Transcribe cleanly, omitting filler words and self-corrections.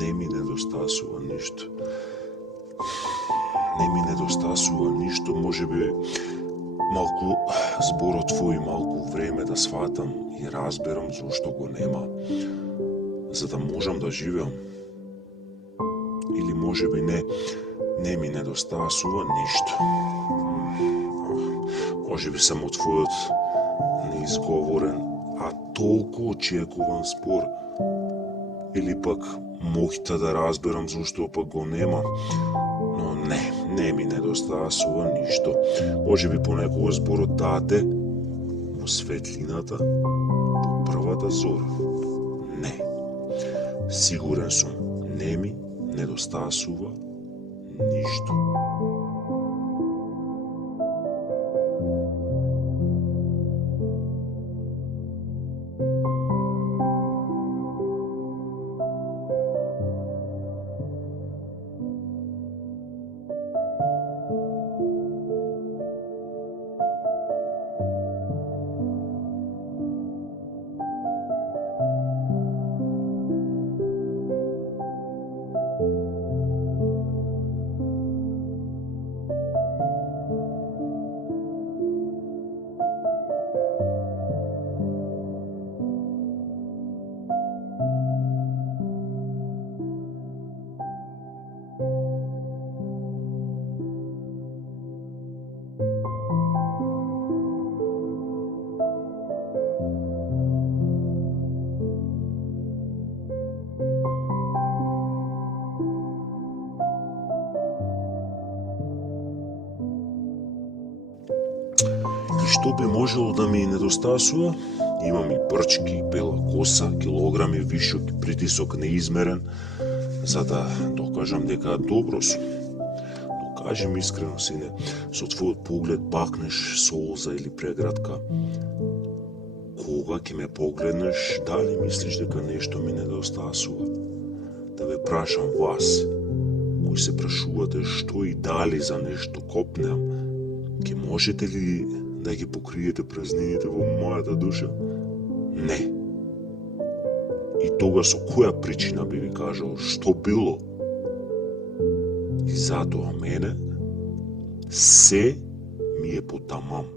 Не ми недостасува ништо. Не ми недостасува ништо, можеби малку зборот твој, малку време да сватам и разберам зошто го нема, за да можам да живеам. Или можеби не ми недостасува ништо. Можеби сам од твојот неизговорен, а толку очекуван збор. Или пак моќта да разберам зошто пак го нема. Но не ми недостасува ништо. Можеби понекогаш зборот даде во светлината, во првата зора. Не. Сигурен сум, не ми недостасува ништо. И што би можело да ми недостасува? Имам и брчки, бела коса, килограми вишок, притисок неизмерен, за да докажам дека добро сум. Но кажи ми искрено, сине, со твојот поглед бакнеш солза или преградка. Кога ќе ме погледнеш, дали мислиш дека нешто ми недостасува? Да ве прашам вас, кои се прашувате што и дали за нешто копнеам, ќе можете ли да ги покриете празнините во мојата душа? Не. И тога со која причина би ви кажал што било? И затоа мене се ми е потамам.